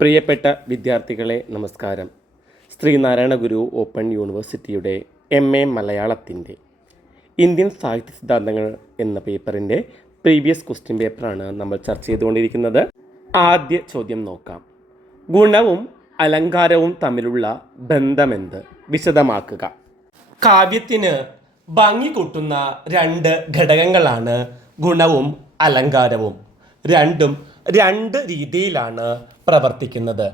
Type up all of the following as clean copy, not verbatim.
പ്രിയപ്പെട്ട വിദ്യാർത്ഥികളെ നമസ്കാരം. ശ്രീനാരായണ ഗുരു ഓപ്പൺ യൂണിവേഴ്സിറ്റിയുടെ MA മലയാളത്തിൻ്റെ ഇന്ത്യൻ സാഹിത്യ സിദ്ധാന്തങ്ങൾ എന്ന പേപ്പറിൻ്റെ പ്രീവിയസ് ക്വസ്റ്റ്യൻ പേപ്പറാണ് നമ്മൾ ചർച്ച ചെയ്തുകൊണ്ടിരിക്കുന്നത്. ആദ്യ ചോദ്യം നോക്കാം. ഗുണവും അലങ്കാരവും തമ്മിലുള്ള ബന്ധമെന്ത്? വിശദമാക്കുക. കാവ്യത്തിന് ഭംഗി കൂട്ടുന്ന രണ്ട് ഘടകങ്ങളാണ് ഗുണവും അലങ്കാരവും. രണ്ടും രണ്ട് രീതിയിലാണ് പ്രവർത്തിക്കുന്നത്.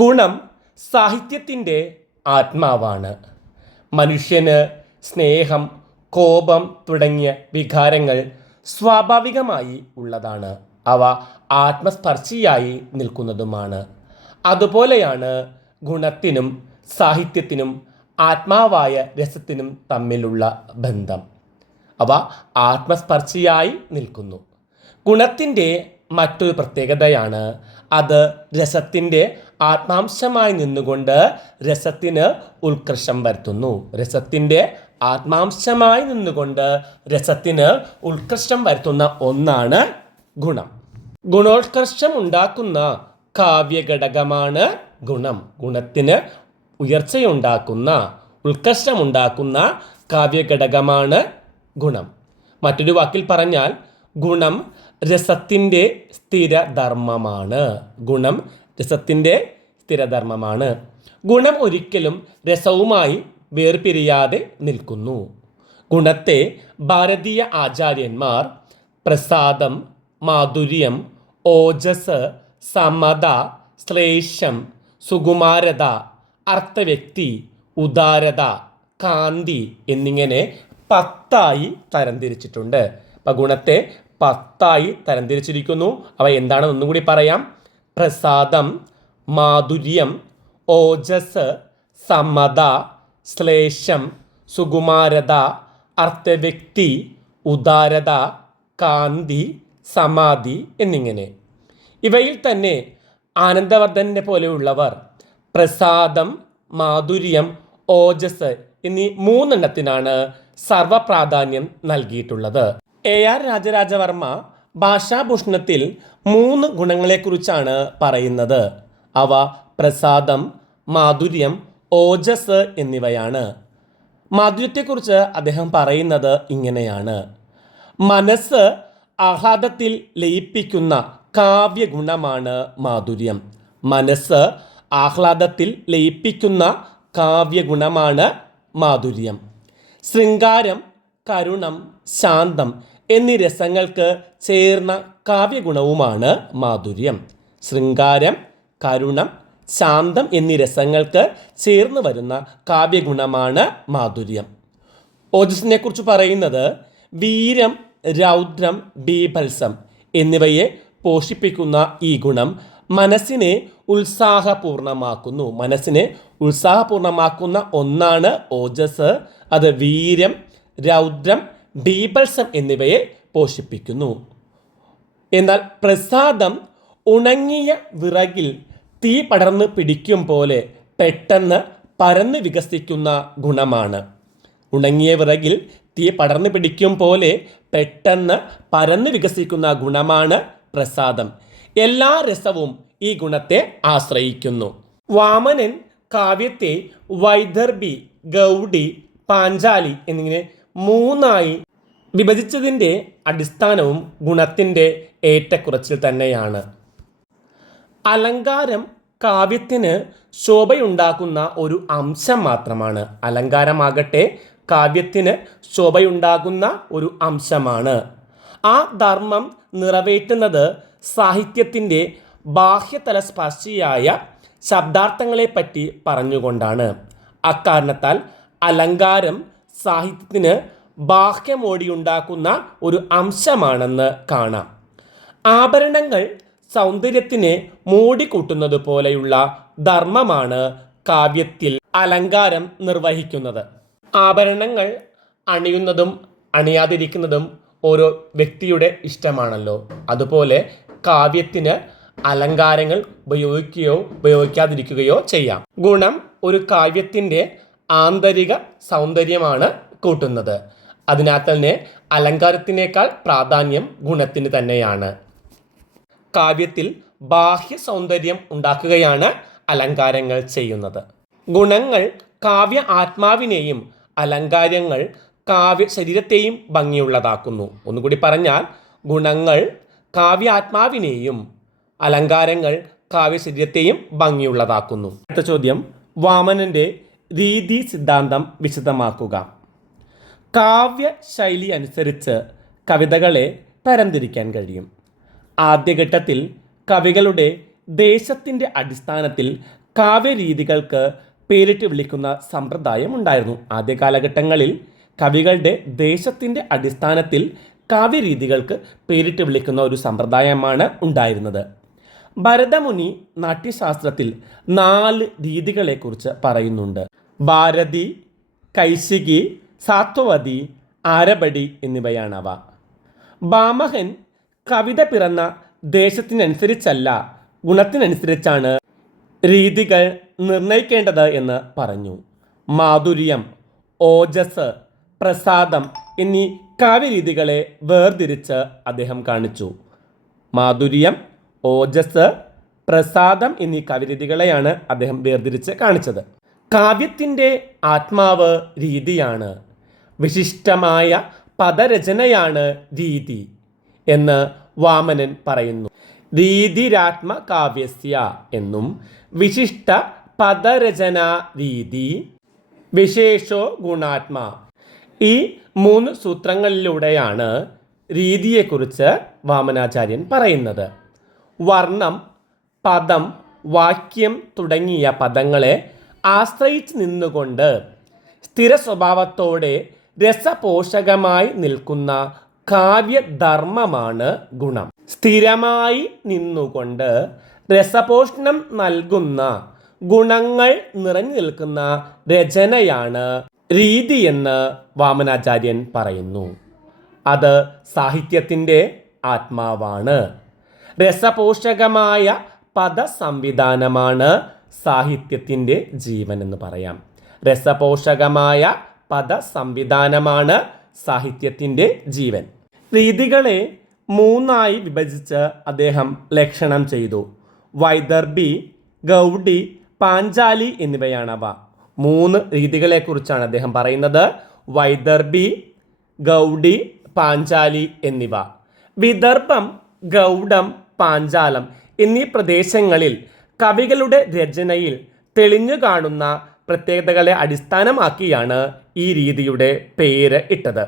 ഗുണം സാഹിത്യത്തിൻ്റെ ആത്മാവാണ്. മനുഷ്യന് സ്നേഹം, കോപം തുടങ്ങിയ വികാരങ്ങൾ സ്വാഭാവികമായി ഉള്ളതാണ്. അവ ആത്മസ്പർശിയായി നിൽക്കുന്നതുമാണ്. അതുപോലെയാണ് ഗുണത്തിനും സാഹിത്യത്തിനും ആത്മാവായ രസത്തിനും തമ്മിലുള്ള ബന്ധം. അവ ആത്മസ്പർശിയായി നിൽക്കുന്നു. ഗുണത്തിൻ്റെ മറ്റൊരു പ്രത്യേകതയാണ് അത് രസത്തിൻ്റെ ആത്മാംശമായി നിന്നുകൊണ്ട് രസത്തിന് ഉത്കർഷം വരുത്തുന്നു. രസത്തിൻ്റെ ആത്മാംശമായി നിന്നുകൊണ്ട് രസത്തിന് ഉത്കർഷം വരുത്തുന്ന ഒന്നാണ് ഗുണം. ഗുണോത്കർഷം ഉണ്ടാക്കുന്ന കാവ്യഘടകമാണ് ഗുണം. ഗുണത്തിന് ഉയർച്ചയുണ്ടാക്കുന്ന, ഉത്കർഷമുണ്ടാക്കുന്ന കാവ്യഘടകമാണ് ഗുണം. മറ്റൊരു വാക്കിൽ പറഞ്ഞാൽ ഗുണം രസത്തിൻ്റെ സ്ഥിരധർമ്മമാണ്. ഗുണം രസത്തിൻ്റെ സ്ഥിരധർമ്മമാണ്. ഗുണം ഒരിക്കലും രസവുമായി വേർപിരിയാതെ നിൽക്കുന്നു. ഗുണത്തെ ഭാരതീയ ആചാര്യന്മാർ പ്രസാദം, മാധുര്യം, ഓജസ്, സമത, ശ്ലേഷം, സുകുമാരത, അർത്ഥവ്യക്തി, ഉദാരത, കാന്തി എന്നിങ്ങനെ 10 തരംതിരിച്ചിട്ടുണ്ട്. അപ്പം ഗുണത്തെ 10 തരംതിരിച്ചിരിക്കുന്നു. അവ എന്താണെന്ന് ഒന്നുകൂടി പറയാം. പ്രസാദം, മാധുര്യം, ഓജസ്, സമത, ശ്ലേഷം, സുകുമാരത, അർത്ഥവ്യക്തി, ഉദാരത, കാന്തി, സമാധി എന്നിങ്ങനെ. ഇവയിൽ തന്നെ ആനന്ദവർദ്ധനെ പോലെയുള്ളവർ പ്രസാദം, മാധുര്യം, ഓജസ് എന്നീ 3 സർവപ്രാധാന്യം നൽകിയിട്ടുള്ളത്. AR രാജരാജവർമ്മ ഭാഷാഭൂഷണത്തിൽ 3 ഗുണങ്ങളെക്കുറിച്ചാണ് പറയുന്നത്. അവ പ്രസാദം, മാധുര്യം, ഓജസ് എന്നിവയാണ്. മാധുര്യത്തെക്കുറിച്ച് അദ്ദേഹം പറയുന്നത് ഇങ്ങനെയാണ്: മനസ്സ് ആഹ്ലാദത്തിൽ ലയിപ്പിക്കുന്ന കാവ്യഗുണമാണ് മാധുര്യം. മനസ്സ് ആഹ്ലാദത്തിൽ ലയിപ്പിക്കുന്ന കാവ്യഗുണമാണ് മാധുര്യം. ശൃംഗാരം, കരുണം, ശാന്തം എന്നീ രസങ്ങൾക്ക് ചേർന്ന കാവ്യഗുണവുമാണ് മാധുര്യം. ശൃംഗാരം, കരുണം, ശാന്തം എന്നീ രസങ്ങൾക്ക് ചേർന്ന് വരുന്ന കാവ്യഗുണമാണ് മാധുര്യം. ഓജസ്സിനെ കുറിച്ച് പറയുന്നത് വീരം, രൗദ്രം, ബീഭത്സം എന്നിവയെ പോഷിപ്പിക്കുന്ന ഈ ഗുണം മനസ്സിനെ ഉത്സാഹപൂർണമാക്കുന്നു. മനസ്സിനെ ഉത്സാഹപൂർണമാക്കുന്ന ഒന്നാണ് ഓജസ്. അത് വീര്യം, രൗദ്രം, ബീഭത്സം എന്നിവയെ പോഷിപ്പിക്കുന്നു. എന്നാൽ പ്രസാദം ഉണങ്ങിയ വിറകിൽ തീ പടർന്ന് പിടിക്കും പോലെ പെട്ടെന്ന് പരന്ന് വികസിക്കുന്ന ഗുണമാണ്. ഉണങ്ങിയ വിറകിൽ തീ പടർന്ന് പിടിക്കും പോലെ പെട്ടെന്ന് പരന്ന് വികസിക്കുന്ന ഗുണമാണ് പ്രസാദം. എല്ലാ രസവും ഈ ഗുണത്തെ ആശ്രയിക്കുന്നു. വാമനൻ കാവ്യത്തെ വൈദർഭി, ഗൗഡി, പാഞ്ചാലി എന്നിങ്ങനെ 3 വിഭജിച്ചതിൻ്റെ അടിസ്ഥാനവും ഗുണത്തിൻ്റെ ഏറ്റക്കുറച്ചിൽ തന്നെയാണ്. അലങ്കാരം കാവ്യത്തിന് ശോഭയുണ്ടാക്കുന്ന ഒരു അംശം മാത്രമാണ്. അലങ്കാരമാകട്ടെ കാവ്യത്തിന് ശോഭയുണ്ടാകുന്ന ഒരു അംശമാണ്. ആ ധർമ്മം നിറവേറ്റുന്നത് സാഹിത്യത്തിൻ്റെ ബാഹ്യതലസ്പർശിയായ ശബ്ദാർത്ഥങ്ങളെപ്പറ്റി പറഞ്ഞുകൊണ്ടാണ്. അക്കാരണത്താൽ അലങ്കാരം സാഹിത്യത്തിന് ബാഹ്യമോടിയുണ്ടാക്കുന്ന ഒരു അംശമാണെന്ന് കാണാം. ആഭരണങ്ങൾ സൗന്ദര്യത്തിനെ മൂടിക്കൂട്ടുന്നത് പോലെയുള്ള ധർമ്മമാണ് കാവ്യത്തിൽ അലങ്കാരം നിർവഹിക്കുന്നത്. ആഭരണങ്ങൾ അണിയുന്നതും അണിയാതിരിക്കുന്നതും ഓരോ വ്യക്തിയുടെ ഇഷ്ടമാണല്ലോ. അതുപോലെ കാവ്യത്തിന് അലങ്കാരങ്ങൾ ഉപയോഗിക്കുകയോ ഉപയോഗിക്കാതിരിക്കുകയോ ചെയ്യാം. ഗുണം ഒരു കാവ്യത്തിൻ്റെ ആന്തരിക സൗന്ദര്യമാണ് കൂട്ടുന്നത്. അതിനാൽ തന്നെ അലങ്കാരത്തിനേക്കാൾ പ്രാധാന്യം ഗുണത്തിന് തന്നെയാണ്. കാവ്യത്തിൽ ബാഹ്യ സൗന്ദര്യം ഉണ്ടാക്കുകയാണ് അലങ്കാരങ്ങൾ ചെയ്യുന്നത്. ഗുണങ്ങൾ കാവ്യ ആത്മാവിനെയും അലങ്കാരങ്ങൾ കാവ്യ ശരീരത്തെയും ഭംഗിയുള്ളതാക്കുന്നു. ഒന്നുകൂടി പറഞ്ഞാൽ, ഗുണങ്ങൾ കാവ്യ ആത്മാവിനെയും അലങ്കാരങ്ങൾ കാവ്യ ശരീരത്തെയും ഭംഗിയുള്ളതാക്കുന്നു. അടുത്ത ചോദ്യം, വാമനന്റെ രീതി സിദ്ധാന്തം വിശദമാക്കുക. കാവ്യ ശൈലി അനുസരിച്ച് കവിതകളെ തരംതിരിക്കാൻ കഴിയും. ആദ്യഘട്ടത്തിൽ കവികളുടെ ദേശത്തിൻ്റെ അടിസ്ഥാനത്തിൽ കാവ്യരീതികൾക്ക് പേരിട്ട് വിളിക്കുന്ന സമ്പ്രദായം ഉണ്ടായിരുന്നു. ആദ്യ കാലഘട്ടങ്ങളിൽ കവികളുടെ ദേശത്തിൻ്റെ അടിസ്ഥാനത്തിൽ കാവ്യരീതികൾക്ക് പേരിട്ട് വിളിക്കുന്ന ഒരു സമ്പ്രദായമാണ് ഉണ്ടായിരുന്നത്. ഭരതമുനി നാട്യശാസ്ത്രത്തിൽ 4 രീതികളെക്കുറിച്ച് പറയുന്നുണ്ട്. ഭാരതി, കൈശികി, സാത്വതി, ആരഭടി എന്നിവയാണവ. ഭാമഹൻ കവിത പിറന്ന ദേശത്തിനനുസരിച്ചല്ല, ഗുണത്തിനനുസരിച്ചാണ് രീതികൾ നിർണയിക്കേണ്ടത് എന്ന് പറഞ്ഞു. മാധുര്യം, ഓജസ്, പ്രസാദം എന്നീ കാവ്യരീതികളെ വേർതിരിച്ച് അദ്ദേഹം കാണിച്ചു. മാധുര്യം, ഓജസ്, പ്രസാദം എന്നീ കാവ്യരീതികളെയാണ് അദ്ദേഹം വേർതിരിച്ച് കാണിച്ചത്. കാവ്യത്തിൻ്റെ ആത്മാവ് രീതിയാണ്. വിശിഷ്ടമായ പദരചനയാണ് രീതി എന്ന് വാമനൻ പറയുന്നു. രീതിരാത്മ കാവ്യസ്യ എന്നും വിശിഷ്ട പദരചന രീതി വിശേഷോ ഗുണാത്മ, ഈ 3 സൂത്രങ്ങളിലൂടെയാണ് രീതിയെക്കുറിച്ച് വാമനാചാര്യൻ പറയുന്നത്. വർണ്ണം, പദം, വാക്യം തുടങ്ങിയ പദങ്ങളെ ആശ്രയിച്ച് നിന്നുകൊണ്ട് സ്ഥിര സ്വഭാവത്തോടെ രസപോഷകമായി നിൽക്കുന്ന കാവ്യധർമ്മമാണ് ഗുണം. സ്ഥിരമായി നിന്നുകൊണ്ട് രസപോഷണം നൽകുന്ന ഗുണങ്ങൾ നിറഞ്ഞു നിൽക്കുന്ന രചനയാണ് രീതിയെന്ന് വാമനാചാര്യൻ പറയുന്നു. അത് സാഹിത്യത്തിൻ്റെ ആത്മാവാണ്. രസപോഷകമായ പദസംവിധാനമാണ് സാഹിത്യത്തിൻ്റെ ജീവൻ എന്ന് പറയാം. രസപോഷകമായ പദസംവിധാനമാണ് സാഹിത്യത്തിൻ്റെ ജീവൻ. രീതികളെ 3ആയി വിഭജിച്ച് അദ്ദേഹം ലക്ഷണം ചെയ്തു. വൈദർഭി, ഗൗഡി, പാഞ്ചാലി എന്നിവയാണവ. 3 രീതികളെക്കുറിച്ചാണ് അദ്ദേഹം പറയുന്നത്. വൈദർഭി, ഗൗഡി, പാഞ്ചാലി എന്നിവ. വിദർഭം, ഗൗഡം, പാഞ്ചാലം എന്നീ പ്രദേശങ്ങളിൽ കവികളുടെ രചനയിൽ തെളിഞ്ഞു കാണുന്ന പ്രത്യേകതകളെ അടിസ്ഥാനമാക്കിയാണ് ഈ രീതിയുടെ പേര് ഇട്ടത്.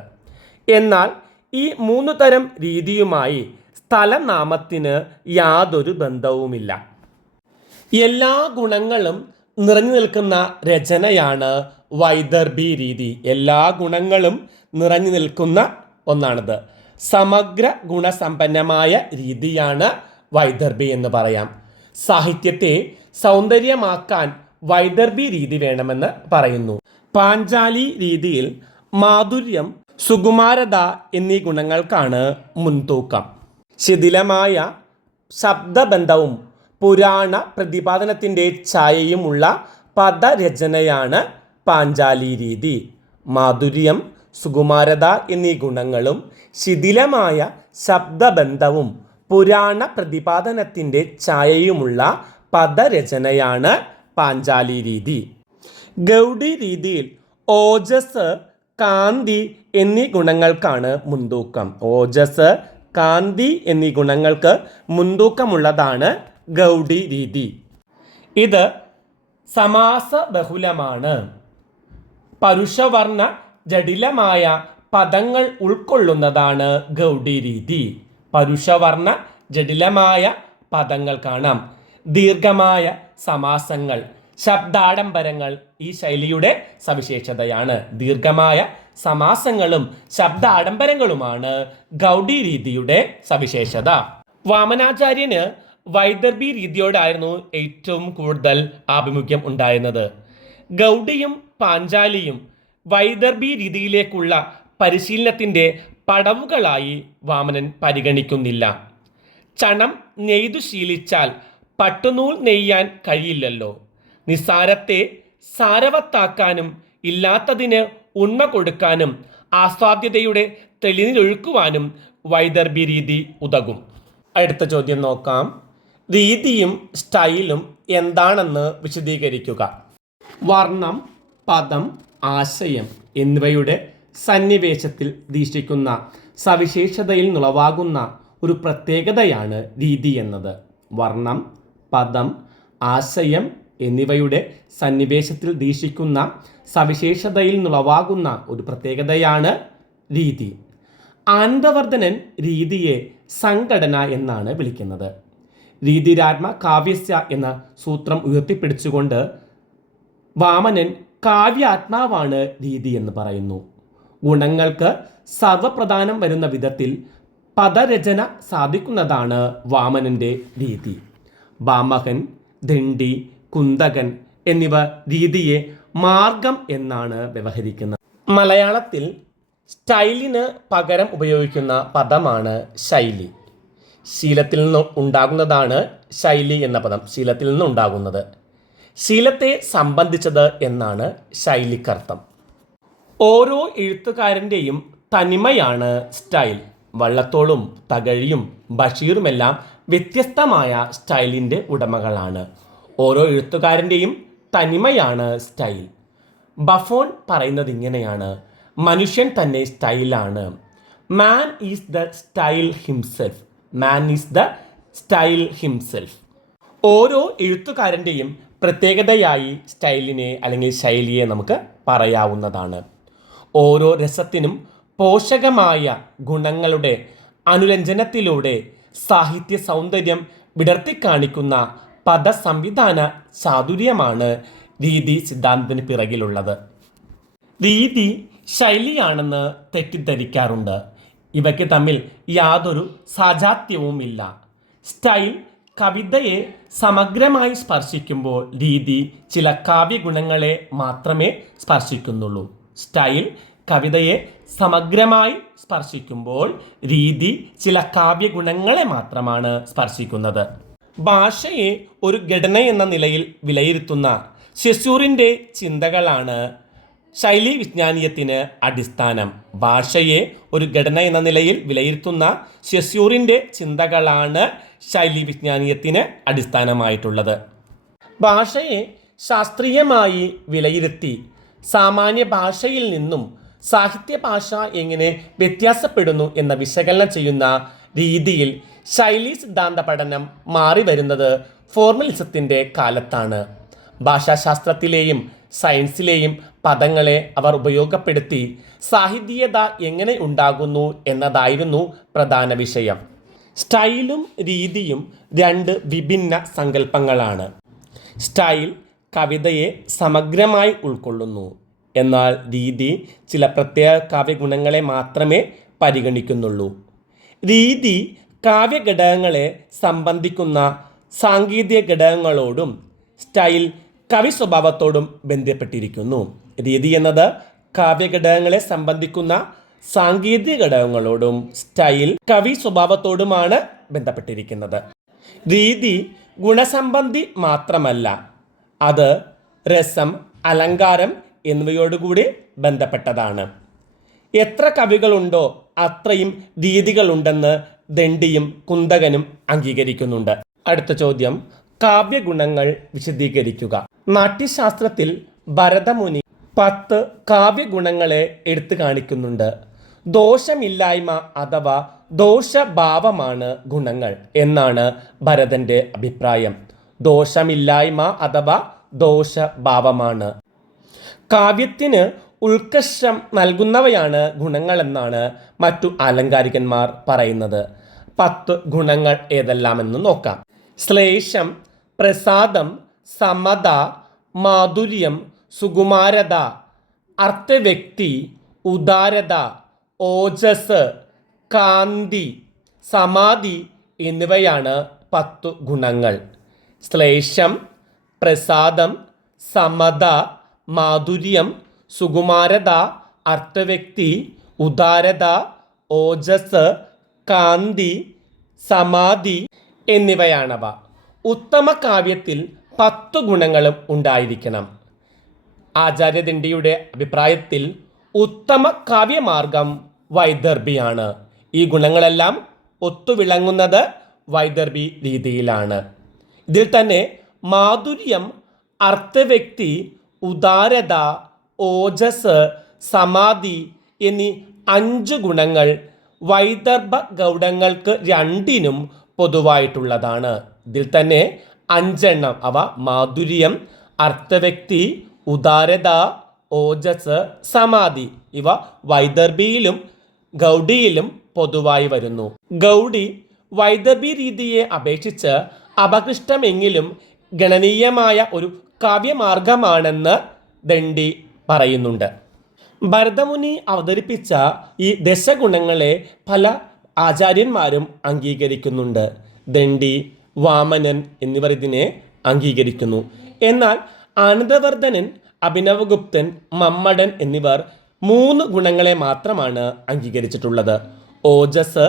എന്നാൽ ഈ 3 തരം രീതിയുമായി സ്ഥലനാമത്തിന് യാതൊരു ബന്ധവുമില്ല. എല്ലാ ഗുണങ്ങളും നിറഞ്ഞു നിൽക്കുന്ന രചനയാണ് വൈദർഭി രീതി. എല്ലാ ഗുണങ്ങളും നിറഞ്ഞു നിൽക്കുന്ന ഒന്നാണിത്. സമഗ്ര ഗുണസമ്പന്നമായ രീതിയാണ് വൈദർഭി എന്ന് പറയാം. സാഹിത്യത്തെ സൗന്ദര്യമാക്കാൻ വൈദർഭി രീതി വേണമെന്ന് പറയുന്നു. പാഞ്ചാലി രീതിയിൽ മാധുര്യം, സുകുമാരത എന്നീ ഗുണങ്ങൾക്കാണ് മുൻതൂക്കം. ശിഥിലമായ ശബ്ദബന്ധവും പുരാണ പ്രതിപാദനത്തിൻ്റെ ഛായയുമുള്ള പദരചനയാണ് പാഞ്ചാലി രീതി. മാധുര്യം, സുകുമാരത എന്നീ ഗുണങ്ങളും ശിഥിലമായ ശബ്ദബന്ധവും പുരാണ പ്രതിപാദനത്തിൻ്റെ ഛായയുമുള്ള പദരചനയാണ് പാഞ്ചാലി രീതി. ഗൗഡി രീതിയിൽ ഓജസ്, കാന്തി എന്നീ ഗുണങ്ങൾക്കാണ് മുൻതൂക്കം. ഓജസ്, കാന്തി എന്നീ ഗുണങ്ങൾക്ക് മുൻതൂക്കമുള്ളതാണ് ഗൗഡി രീതി. ഇത് സമാസ ബഹുലമാണ്. പരുഷവർണ്ണ ജടിലമായ പദങ്ങൾ ഉൾക്കൊള്ളുന്നതാണ് ഗൗഡി രീതി. പരുഷവർണ്ണ ജടിലമായ പദങ്ങൾ കാണാം. ദീർഘമായ സമാസങ്ങൾ, ശബ്ദാഡംബരങ്ങൾ ഈ ശൈലിയുടെ സവിശേഷതയാണ്. ദീർഘമായ സമാസങ്ങളും ശബ്ദാഡംബരങ്ങളുമാണ് ഗൗഡി രീതിയുടെ സവിശേഷത. വാമനാചാര്യന് വൈദർഭി രീതിയോടായിരുന്നു ഏറ്റവും കൂടുതൽ ആഭിമുഖ്യം ഉണ്ടായിരുന്നത്. ഗൗഡിയും പാഞ്ചാലിയും വൈദർഭി രീതിയിലേക്കുള്ള പരിശീലനത്തിൻ്റെ പടവുകളായി വാമനൻ പരിഗണിക്കുന്നില്ല. ചണം നെയ്തു ശീലിച്ചാൽ പട്ടുനൂൽ നെയ്യാൻ കഴിയില്ലല്ലോ. നിസ്സാരത്തെ സാരവത്താക്കാനും ഇല്ലാത്തതിന് ഉണ്മ കൊടുക്കാനും ആസ്വാദ്യതയുടെ തെളിഞ്ഞൊഴുക്കുവാനും വൈദർഭി രീതി ഉതകും. അടുത്ത ചോദ്യം നോക്കാം. രീതിയും സ്റ്റൈലും എന്താണെന്ന് വിശദീകരിക്കുക. വർണ്ണം, പദം, ആശയം എന്നിവയുടെ സന്നിവേശത്തിൽ ദീക്ഷിക്കുന്ന സവിശേഷതയിൽ നിളവാകുന്ന ഒരു പ്രത്യേകതയാണ് രീതി എന്നത്. വർണ്ണം, പദം, ആശയം എന്നിവയുടെ സന്നിവേശത്തിൽ ദീക്ഷിക്കുന്ന സവിശേഷതയിൽ നിളവാകുന്ന ഒരു പ്രത്യേകതയാണ് രീതി. ആനന്ദവർദ്ധനൻ രീതിയെ സംഘടന എന്നാണ് വിളിക്കുന്നത്. രീതിരാത്മ കാവ്യസ്യ എന്ന സൂത്രം ഉയർത്തിപ്പിടിച്ചുകൊണ്ട് വാമനൻ കാവ്യാത്മാവാണ് രീതി എന്ന് പറയുന്നു. ഗുണങ്ങൾക്ക് സർവപ്രധാനം വരുന്ന വിധത്തിൽ പദരചന സാധിക്കുന്നതാണ് വാമനന്റെ രീതി. ഭാമഹൻ, ദണ്ഡി, കുന്തകൻ എന്നിവ രീതിയെ മാർഗം എന്നാണ് വ്യവഹരിക്കുന്നത്. മലയാളത്തിൽ സ്റ്റൈലിന് പകരം ഉപയോഗിക്കുന്ന പദമാണ് ശൈലി. ശീലത്തിൽ നിന്ന് ഉണ്ടാകുന്നതാണ് ശൈലി എന്ന പദം. ശീലത്തിൽ നിന്ന് ഉണ്ടാകുന്നത്, ശീലത്തെ സംബന്ധിച്ചത് എന്നാണ് ശൈലിക്കർത്ഥം. ഓരോ എഴുത്തുകാരൻ്റെയും തനിമയാണ് സ്റ്റൈൽ. വള്ളത്തോളും തകഴിയും ബഷീറുമെല്ലാം വ്യത്യസ്തമായ സ്റ്റൈലിൻ്റെ ഉടമകളാണ്. ഓരോ എഴുത്തുകാരൻ്റെയും തനിമയാണ് സ്റ്റൈൽ. ബഫോൺ പറയുന്നത് ഇങ്ങനെയാണ്: മനുഷ്യൻ തന്നെ സ്റ്റൈലാണ്. Man is the style himself. Man is the style himself. ഓരോ എഴുത്തുകാരൻ്റെയും പ്രത്യേകതയായി സ്റ്റൈലിനെ അല്ലെങ്കിൽ ശൈലിയെ നമുക്ക് പറയാവുന്നതാണ്. ഓരോ രസത്തിനും പോഷകമായ ഗുണങ്ങളുടെ അനുരഞ്ജനത്തിലൂടെ സാഹിത്യ സൗന്ദര്യം വിടർത്തിക്കാണിക്കുന്ന പദസംവിധാന ചാതുര്യമാണ് രീതി സിദ്ധാന്തത്തിന് പിറകിലുള്ളത്. രീതി ശൈലിയാണെന്ന് തെറ്റിദ്ധരിക്കാറുണ്ട്. ഇവയ്ക്ക് തമ്മിൽ യാതൊരു സാജാത്യവുമില്ല. സ്റ്റൈൽ കവിതയെ സമഗ്രമായി സ്പർശിക്കുമ്പോൾ രീതി ചില കാവ്യഗുണങ്ങളെ മാത്രമേ സ്പർശിക്കുന്നുള്ളൂ. സ്റ്റൈൽ കവിതയെ സമഗ്രമായി സ്പർശിക്കുമ്പോൾ രീതി ചില കാവ്യഗുണങ്ങളെ മാത്രമാണ് സ്പർശിക്കുന്നത്. ഭാഷയെ ഒരു ഘടന എന്ന നിലയിൽ വിലയിരുത്തുന്ന സെസ്സൂറിൻ്റെ ചിന്തകളാണ് ശൈലീ വിജ്ഞാനീയത്തിന് അടിസ്ഥാനം. ഭാഷയെ ഒരു ഘടന എന്ന നിലയിൽ വിലയിരുത്തുന്ന സെസ്സൂറിൻ്റെ ചിന്തകളാണ് ശൈലീ വിജ്ഞാനീയത്തിന് അടിസ്ഥാനമായിട്ടുള്ളത്. ഭാഷയെ ശാസ്ത്രീയമായി വിലയിരുത്തി സാമാന്യ ഭാഷയിൽ നിന്നും സാഹിത്യ ഭാഷ എങ്ങനെ വ്യത്യാസപ്പെടുന്നു എന്ന വിശകലനം ചെയ്യുന്ന രീതിയിൽ ശൈലീ സിദ്ധാന്ത പഠനം മാറി വരുന്നത് ഫോർമലിസത്തിൻ്റെ കാലത്താണ്. ഭാഷാശാസ്ത്രത്തിലെയും സയൻസിലെയും പദങ്ങളെ അവർ ഉപയോഗപ്പെടുത്തി സാഹിത്യീയത എങ്ങനെ ഉണ്ടാകുന്നു എന്നതായിരുന്നു പ്രധാന വിഷയം. സ്റ്റൈലും രീതിയും രണ്ട് വിഭിന്ന സങ്കല്പങ്ങളാണ്. സ്റ്റൈൽ കവിതയെ സമഗ്രമായി ഉൾക്കൊള്ളുന്നു, എന്നാൽ രീതി ചില പ്രത്യേക കാവ്യഗുണങ്ങളെ മാത്രമേ പരിഗണിക്കുന്നുള്ളൂ. രീതി കാവ്യഘടകങ്ങളെ സംബന്ധിക്കുന്ന സാങ്കേതിക ഘടകങ്ങളോടും സ്റ്റൈൽ കവി സ്വഭാവത്തോടും ബന്ധപ്പെട്ടിരിക്കുന്നു. രീതി എന്നത് കാവ്യഘടകങ്ങളെ സംബന്ധിക്കുന്ന സാങ്കേതിക ഘടകങ്ങളോടും സ്റ്റൈൽ കവി സ്വഭാവത്തോടുമാണ് ബന്ധപ്പെട്ടിരിക്കുന്നത്. രീതി ഗുണസംബന്ധി മാത്രമല്ല, അത് രസം, അലങ്കാരം എന്നിവയോടുകൂടി ബന്ധപ്പെട്ടതാണ്. എത്ര കവികളുണ്ടോ അത്രയും രീതികളുണ്ടെന്ന് ദണ്ഡിയും കുന്തകനും അംഗീകരിക്കുന്നുണ്ട്. അടുത്ത ചോദ്യം: കാവ്യഗുണങ്ങൾ വിശദീകരിക്കുക. നാട്യശാസ്ത്രത്തിൽ ഭരതമുനി 10 കാവ്യഗുണങ്ങളെ എടുത്തു കാണിക്കുന്നുണ്ട്. ദോഷമില്ലായ്മ അഥവാ ദോഷഭാവമാണ് ഗുണങ്ങൾ എന്നാണ് ഭരതന്റെ അഭിപ്രായം. ദോഷമില്ലായ്മ അഥവാ ദോഷഭാവമാണ്. കാവ്യത്തിന് ഉത്കർഷം നൽകുന്നവയാണ് ഗുണങ്ങളെന്നാണ് മറ്റു ആലങ്കാരികന്മാർ പറയുന്നത്. 10 ഗുണങ്ങൾ ഏതെല്ലാമെന്ന് നോക്കാം. ശ്ലേഷം, പ്രസാദം, സമത, മാധുര്യം, സുകുമാരത, അർത്ഥവ്യക്തി, ഉദാരത, ഓജസ്, കാന്തി, സമാധി എന്നിവയാണ് 10 ഗുണങ്ങൾ. ശ്ലേഷം, പ്രസാദം, സമത, മാധുര്യം, സുകുമാരത, അർത്ഥവ്യക്തി, ഉദാരത, ഓജസ്, കാന്തി, സമാധി എന്നിവയാണവ. ഉത്തമ കാവ്യത്തിൽ 10 ഗുണങ്ങളും ഉണ്ടായിരിക്കണം. ആചാര്യദണ്ഡിയുടെ അഭിപ്രായത്തിൽ ഉത്തമ കാവ്യമാർഗം വൈദർഭിയാണ്. ഈ ഗുണങ്ങളെല്ലാം ഒത്തുവിളങ്ങുന്നത് വൈദർഭി രീതിയിലാണ്. ഇതിൽ തന്നെ മാധുര്യം, അർത്ഥവ്യക്തി, ഉദാരത, ഓജസ്, സമാധി എന്നീ 5 ഗുണങ്ങൾ വൈദർഭ ഗൗഡങ്ങൾക്ക് രണ്ടിനും പൊതുവായിട്ടുള്ളതാണ്. ഇതിൽ തന്നെ 5 അവ മാധുര്യം, അർത്ഥവ്യക്തി, ഉദാരത, ഓജസ്, സമാധി ഇവ വൈദർഭിയിലും ഗൗഡിയിലും പൊതുവായി വരുന്നു. ഗൗഡി വൈദർഭി രീതിയെ അപേക്ഷിച്ച് അപകൃഷ്ടമെങ്കിലും ഗണനീയമായ ഒരു കാവ്യമാർഗമാണെന്ന് ദണ്ഡി പറയുന്നുണ്ട്. ഭരതമുനി അവതരിപ്പിച്ച ഈ ദശഗുണങ്ങളെ പല ആചാര്യന്മാരും അംഗീകരിക്കുന്നുണ്ട്. ദണ്ഡി, വാമനൻ എന്നിവർ ഇതിനെ അംഗീകരിക്കുന്നു. എന്നാൽ ആനന്ദവർദ്ധനൻ, അഭിനവഗുപ്തൻ, മമ്മടൻ എന്നിവർ 3 ഗുണങ്ങളെ മാത്രമാണ് അംഗീകരിച്ചിട്ടുള്ളത്. ഓജസ്,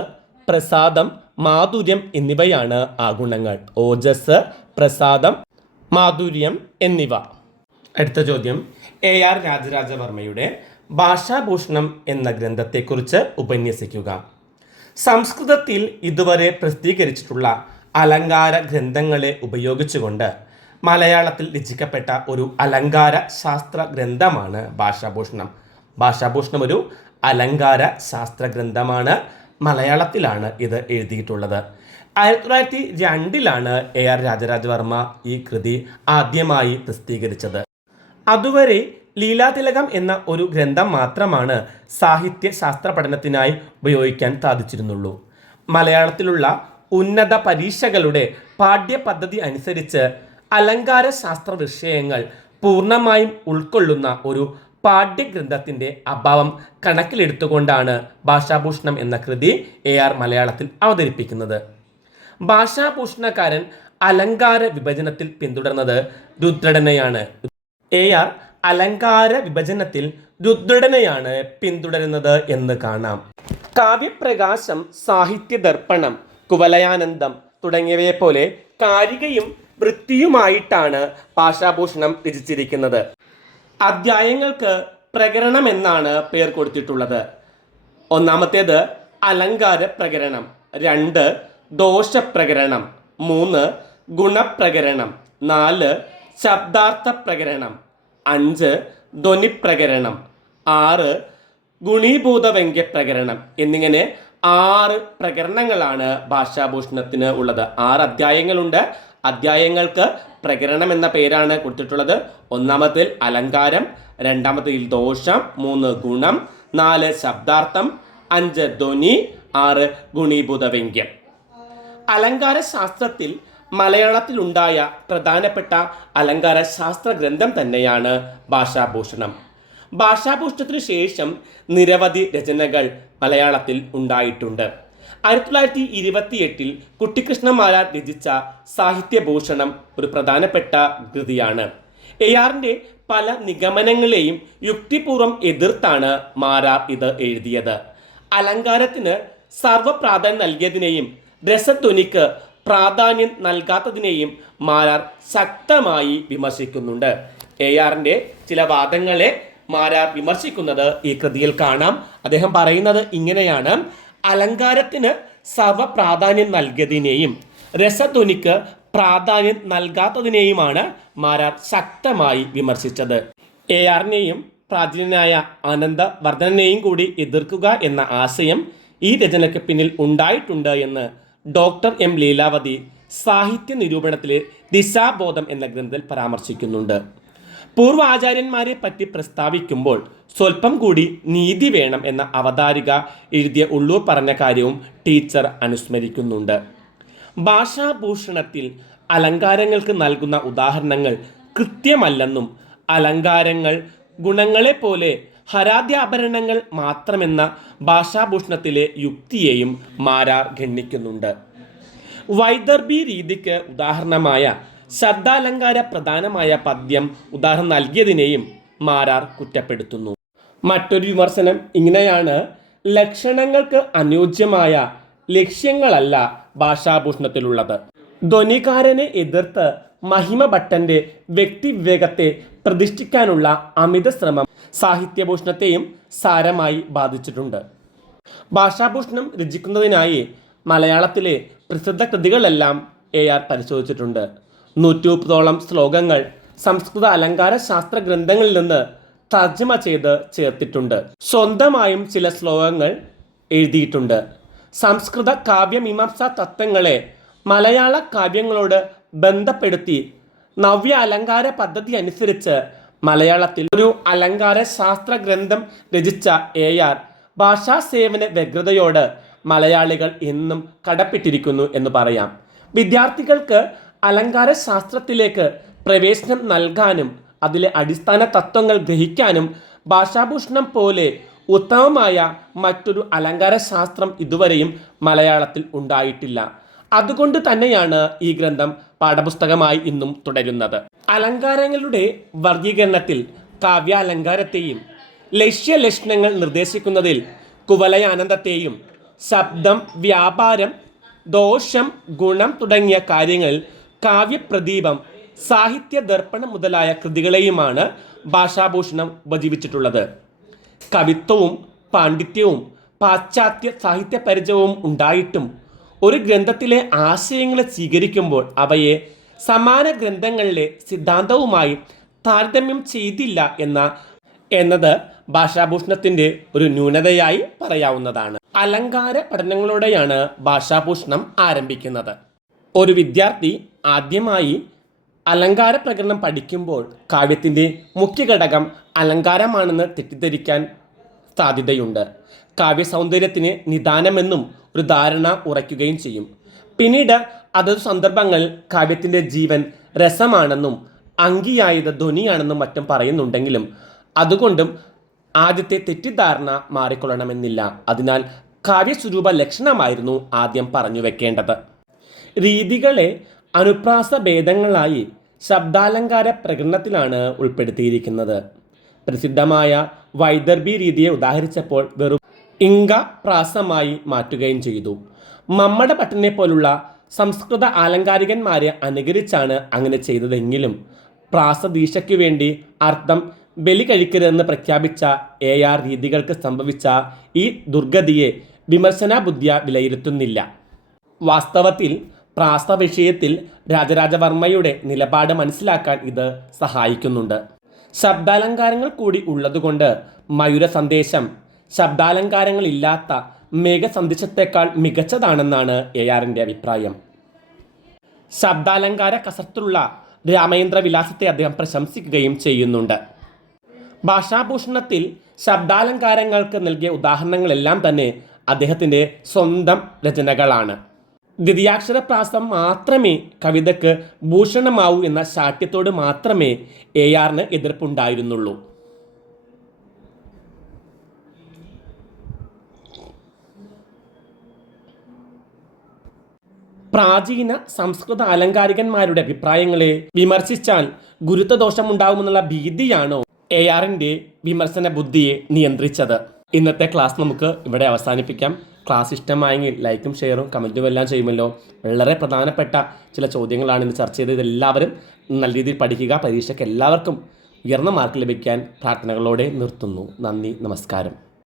പ്രസാദം, മാധുര്യം എന്നിവയാണ് ആ ഗുണങ്ങൾ. ഓജസ്, പ്രസാദം, മാധുര്യം എന്നിവ. അടുത്ത ചോദ്യം, AR രാജരാജവർമ്മയുടെ ഭാഷാഭൂഷണം എന്ന ഗ്രന്ഥത്തെക്കുറിച്ച് ഉപന്യസിക്കുക. സംസ്കൃതത്തിൽ ഇതുവരെ പ്രസിദ്ധീകരിച്ചിട്ടുള്ള അലങ്കാര ഗ്രന്ഥങ്ങളെ ഉപയോഗിച്ചുകൊണ്ട് മലയാളത്തിൽ രചിക്കപ്പെട്ട ഒരു അലങ്കാര ശാസ്ത്ര ഗ്രന്ഥമാണ് ഭാഷാഭൂഷണം. ഭാഷാഭൂഷണം ഒരു അലങ്കാര ശാസ്ത്ര ഗ്രന്ഥമാണ്. മലയാളത്തിലാണ് ഇത് എഴുതിയിട്ടുള്ളത്. 1902 AR രാജരാജവർമ്മ ഈ കൃതി ആദ്യമായി പ്രസിദ്ധീകരിച്ചത്. അതുവരെ ലീലാതിലകം എന്ന ഒരു ഗ്രന്ഥം മാത്രമാണ് സാഹിത്യ ശാസ്ത്ര പഠനത്തിനായി ഉപയോഗിക്കാൻ സാധിച്ചിരുന്നുള്ളൂ. മലയാളത്തിലുള്ള ഉന്നത പരീക്ഷകളുടെ പാഠ്യപദ്ധതി അനുസരിച്ച് അലങ്കാര ശാസ്ത്ര വിഷയങ്ങൾ പൂർണ്ണമായും ഉൾക്കൊള്ളുന്ന ഒരു പാഠ്യഗ്രന്ഥത്തിൻ്റെ അഭാവം കണക്കിലെടുത്തുകൊണ്ടാണ് ഭാഷാഭൂഷണം എന്ന കൃതി AR മലയാളത്തിൽ അവതരിപ്പിക്കുന്നത്. ഭാഷാഭൂഷണക്കാരൻ അലങ്കാര വിഭജനത്തിൽ പിന്തുടർന്നത് രുദ്രടനെയാണ്. AR അലങ്കാര വിഭജനത്തിൽ രുദ്രടനെയാണ് പിന്തുടരുന്നത് എന്ന് കാണാം. കാവ്യപ്രകാശം, സാഹിത്യദർപ്പണം, കുവലയാനന്ദം തുടങ്ങിയവയെ പോലെ കാരികയും വൃത്തിയുമായിട്ടാണ് ഭാഷാഭൂഷണം രചിച്ചിരിക്കുന്നത്. അധ്യായങ്ങൾക്ക് പ്രകരണം എന്നാണ് പേർ കൊടുത്തിട്ടുള്ളത്. ഒന്നാമത്തേത് അലങ്കാര പ്രകരണം, 2 ദോഷപ്രകരണം, 3 ഗുണപ്രകരണം, 4 ശബ്ദാർത്ഥ പ്രകരണം, 5 ധ്വനിപ്രകരണം, 6 ഗുണീഭൂത വ്യംഗ്യ പ്രകരണം എന്നിങ്ങനെ 6 പ്രകരണങ്ങളാണ് ഭാഷാഭൂഷണത്തിന് ഉള്ളത്. 6 അധ്യായങ്ങളുണ്ട്. അധ്യായങ്ങൾക്ക് പ്രകരണം എന്ന പേരാണ് കൊടുത്തിട്ടുള്ളത്. ഒന്നാമത്തിൽ അലങ്കാരം, രണ്ടാമത്തിൽ ദോഷം, 3 ഗുണം, 4 ശബ്ദാർത്ഥം, 5 ധ്വനി, 6 ഗുണീഭൂത വ്യംഗ്യം. അലങ്കാര ശാസ്ത്രത്തിൽ മലയാളത്തിലുണ്ടായ പ്രധാനപ്പെട്ട അലങ്കാര ശാസ്ത്ര ഗ്രന്ഥം തന്നെയാണ് ഭാഷാഭൂഷണം. ഭാഷാഭൂഷണത്തിനു ശേഷം നിരവധി രചനകൾ മലയാളത്തിൽ ഉണ്ടായിട്ടുണ്ട്. 1928 കുട്ടിക്കൃഷ്ണമാരാർ രചിച്ച സാഹിത്യഭൂഷണം ഒരു പ്രധാനപ്പെട്ട കൃതിയാണ്. ARന്റെ പല നിഗമനങ്ങളെയും യുക്തിപൂർവ്വം എതിർത്താണ് മാരാർ ഇത് എഴുതിയത്. അലങ്കാരത്തിന് സർവപ്രാധാന്യം നൽകിയതിനെയും രസധ്വനിക്ക് പ്രാധാന്യം നൽകാത്തതിനെയും മാരാർ ശക്തമായി വിമർശിക്കുന്നുണ്ട്. ARന്റെ ചില വാദങ്ങളെ മാരാർ വിമർശിക്കുന്നത് ഈ കൃതിയിൽ കാണാം. അദ്ദേഹം പറയുന്നത് ഇങ്ങനെയാണ്: അലങ്കാരത്തിന് സർവപ്രാധാന്യം നൽകിയതിനെയും രസധ്വനിക്ക് പ്രാധാന്യം നൽകാത്തതിനെയുമാണ് മാരാർ ശക്തമായി വിമർശിച്ചത്. ARനെയും പ്രാചീനനായ ആനന്ദവർദ്ധനെയും കൂടി എതിർക്കുക എന്ന ആശയം ഈ രചനയ്ക്ക് പിന്നിൽ ഉണ്ടായിട്ടുണ്ട് എന്ന് ഡോക്ടർ M ലീലാവതി സാഹിത്യ നിരൂപണത്തിലെ ദിശാബോധം എന്ന ഗ്രന്ഥത്തിൽ പരാമർശിക്കുന്നുണ്ട്. പൂർവ്വ ആചാര്യന്മാരെ പറ്റി പ്രസ്താവിക്കുമ്പോൾ സ്വല്പം കൂടി നീതി വേണം എന്ന അവതാരിക എഴുതിയ ഉള്ളൂർ പറഞ്ഞ കാര്യവും ടീച്ചർ അനുസ്മരിക്കുന്നുണ്ട്. ഭാഷാഭൂഷണത്തിൽ അലങ്കാരങ്ങൾക്ക് നൽകുന്ന ഉദാഹരണങ്ങൾ കൃത്യമല്ലെന്നും അലങ്കാരങ്ങൾ ഗുണങ്ങളെപ്പോലെ ഹരാദ്യാഭരണങ്ങൾ മാത്രമെന്ന ഭാഷാഭൂഷണത്തിലെ യുക്തിയെയും മാരാർ ഗണ്ണിക്കുന്നുണ്ട്. വൈദർഭി രീതിക്ക് ഉദാഹരണമായ ശബ്ദാലങ്കാര പ്രധാനമായ പദ്യം ഉദാഹരണം നൽകിയതിനെയും മാരാർ കുറ്റപ്പെടുത്തുന്നു. മറ്റൊരു വിമർശനം ഇങ്ങനെയാണ്: ലക്ഷണങ്ങൾക്ക് അനുയോജ്യമായ ലക്ഷ്യങ്ങളല്ല ഭാഷാഭൂഷണത്തിലുള്ളത്. ധ്വനികാരനെ എതിർത്ത് മഹിമഭട്ടന്റെ വ്യക്തിവിവേകത്തെ പ്രതിഷ്ഠിക്കാനുള്ള അമിത ശ്രമം സാഹിത്യഭൂഷണത്തെയും സാരമായി ബാധിച്ചിട്ടുണ്ട്. ഭാഷാഭൂഷണം രചിക്കുന്നതിനായി മലയാളത്തിലെ പ്രസിദ്ധ കൃതികളെല്ലാം AR പരിശോധിച്ചിട്ടുണ്ട്. 130ഓളം ശ്ലോകങ്ങൾ സംസ്കൃത അലങ്കാര ശാസ്ത്ര ഗ്രന്ഥങ്ങളിൽ നിന്ന് തർജ്ജമ ചെയ്ത് ചേർത്തിട്ടുണ്ട്. സ്വന്തമായും ചില ശ്ലോകങ്ങൾ എഴുതിയിട്ടുണ്ട്. സംസ്കൃത കാവ്യമീമാംസാ തത്വങ്ങളെ മലയാള കാവ്യങ്ങളോട് ബന്ധപ്പെടുത്തി നവ്യ അലങ്കാര പദ്ധതി അനുസരിച്ച് മലയാളത്തിൽ ഒരു അലങ്കാര ശാസ്ത്ര ഗ്രന്ഥം രചിച്ച AR ഭാഷാസേവന വ്യഗ്രതയോട് മലയാളികൾ എന്നും കടപ്പെട്ടിരിക്കുന്നു എന്ന് പറയാം. വിദ്യാർത്ഥികൾക്ക് അലങ്കാര ശാസ്ത്രത്തിലേക്ക് പ്രവേശനം നൽകാനും അതിലെ അടിസ്ഥാന തത്വങ്ങൾ ഗ്രഹിക്കാനും ഭാഷാഭൂഷണം പോലെ ഉത്തമമായ മറ്റൊരു അലങ്കാര ശാസ്ത്രം ഇതുവരെയും മലയാളത്തിൽ ഉണ്ടായിട്ടില്ല. അതുകൊണ്ട് തന്നെയാണ് ഈ ഗ്രന്ഥം പാഠപുസ്തകമായി ഇന്നും തുടരുന്നത്. അലങ്കാരങ്ങളുടെ വർഗീകരണത്തിൽ കാവ്യാലങ്കാരത്തെയും ലക്ഷ്യലക്ഷണങ്ങൾ നിർദ്ദേശിക്കുന്നതിൽ കുവലയാനന്ദത്തെയും ശബ്ദം, വ്യാപാരം, ദോഷം, ഗുണം തുടങ്ങിയ കാര്യങ്ങളിൽ കാവ്യപ്രദീപം, സാഹിത്യ ദർപ്പണം മുതലായ കൃതികളെയുമാണ് ഭാഷാഭൂഷണം ഉപജീവിച്ചിട്ടുള്ളത്. കവിത്വവും പാണ്ഡിത്യവും പാശ്ചാത്യ സാഹിത്യ പരിചയവും ഉണ്ടായിട്ടും ഒരു ഗ്രന്ഥത്തിലെ ആശയങ്ങളെ സ്വീകരിക്കുമ്പോൾ അവയെ സമാന ഗ്രന്ഥങ്ങളിലെ സിദ്ധാന്തവുമായി താരതമ്യം ചെയ്തില്ല എന്നത് ഭാഷാഭൂഷണത്തിൻ്റെ ഒരു ന്യൂനതയായി പറയാവുന്നതാണ്. അലങ്കാര പഠനങ്ങളോടെയാണ് ഭാഷാഭൂഷണം ആരംഭിക്കുന്നത്. ഒരു വിദ്യാർത്ഥി ആദ്യമായി അലങ്കാര പ്രകടനം പഠിക്കുമ്പോൾ കാവ്യത്തിൻ്റെ മുഖ്യ ഘടകം അലങ്കാരമാണെന്ന് തെറ്റിദ്ധരിക്കാൻ സാധ്യതയുണ്ട്. കാവ്യ സൗന്ദര്യത്തിന് നിദാനമെന്നും ഒരു ധാരണ ഉറയ്ക്കുകയും ചെയ്യും. പിന്നീട് അതത് സന്ദർഭങ്ങളിൽ കാവ്യത്തിൻ്റെ ജീവൻ രസമാണെന്നും അങ്കിയായത് ധ്വനിയാണെന്നും മറ്റും പറയുന്നുണ്ടെങ്കിലും അതുകൊണ്ടും ആദ്യത്തെ തെറ്റിദ്ധാരണ മാറിക്കൊള്ളണമെന്നില്ല. അതിനാൽ കാവ്യസ്വരൂപ ലക്ഷണമായിരുന്നു ആദ്യം പറഞ്ഞു വെക്കേണ്ടത്. രീതികളെ അനുപ്രാസ ഭേദങ്ങളായി ശബ്ദാലങ്കാര പ്രകടനത്തിലാണ് ഉൾപ്പെടുത്തിയിരിക്കുന്നത്. പ്രസിദ്ധമായ വൈദർഭി രീതിയെ ഉദാഹരിച്ചപ്പോൾ വെറും ഇംഗ പ്രാസമായി മാറ്റുകയും ചെയ്തു. മമ്മട ഭട്ടനെ പോലുള്ള സംസ്കൃത ആലങ്കാരികന്മാരെ അനുകരിച്ചാണ് അങ്ങനെ ചെയ്തതെങ്കിലും പ്രാസദീക്ഷയ്ക്കു വേണ്ടി അർത്ഥം ബലി കഴിക്കരുതെന്ന് പ്രഖ്യാപിച്ച AR രീതികൾക്ക് സംഭവിച്ച ഈ ദുർഗതിയെ വിമർശന ബുദ്ധിയ വിലയിരുത്തുന്നില്ല. വാസ്തവത്തിൽ പ്രാസ വിഷയത്തിൽ രാജരാജവർമ്മയുടെ നിലപാട് മനസ്സിലാക്കാൻ ഇത് സഹായിക്കുന്നുണ്ട്. ശബ്ദാലങ്കാരങ്ങൾ കൂടി ഉള്ളതുകൊണ്ട് മയൂര സന്ദേശം ശബ്ദാലങ്കാരങ്ങളില്ലാത്ത മേഘസന്ദേശത്തേക്കാൾ മികച്ചതാണെന്നാണ് ARൻ്റെ അഭിപ്രായം. ശബ്ദാലങ്കാര കസർത്തുള്ള രാമേന്ദ്ര വിലാസത്തെ അദ്ദേഹം പ്രശംസിക്കുകയും ചെയ്യുന്നുണ്ട്. ഭാഷാഭൂഷണത്തിൽ ശബ്ദാലങ്കാരങ്ങൾക്ക് നൽകിയ ഉദാഹരണങ്ങളെല്ലാം തന്നെ അദ്ദേഹത്തിൻ്റെ സ്വന്തം രചനകളാണ്. ദ്വിതീയാക്ഷരപ്രാസം മാത്രമേ കവിതയ്ക്ക് ഭൂഷണമാവൂ എന്ന ശാഠ്യത്തോട് മാത്രമേ ARന് എതിർപ്പുണ്ടായിരുന്നുള്ളൂ. പ്രാചീന സംസ്കൃത അലങ്കാരികന്മാരുടെ അഭിപ്രായങ്ങളെ വിമർശിച്ചാൽ ഗുരുത്വദോഷമുണ്ടാകുമെന്നുള്ള ഭീതിയാണോ ARൻ്റെ വിമർശന ബുദ്ധിയെ നിയന്ത്രിച്ചത്? ഇന്നത്തെ ക്ലാസ് നമുക്ക് ഇവിടെ അവസാനിപ്പിക്കാം. ക്ലാസ് ഇഷ്ടമായെങ്കിൽ ലൈക്കും ഷെയറും കമൻറ്റും എല്ലാം ചെയ്യുമല്ലോ. വളരെ പ്രധാനപ്പെട്ട ചില ചോദ്യങ്ങളാണ് ഇന്ന് ചർച്ച ചെയ്തത്. എല്ലാവരും നല്ല രീതിയിൽ പഠിക്കുക. പരീക്ഷയ്ക്ക് എല്ലാവർക്കും ഉയർന്ന മാർക്ക് ലഭിക്കാൻ പ്രാർത്ഥനകളോടെ നിർത്തുന്നു. നന്ദി, നമസ്കാരം.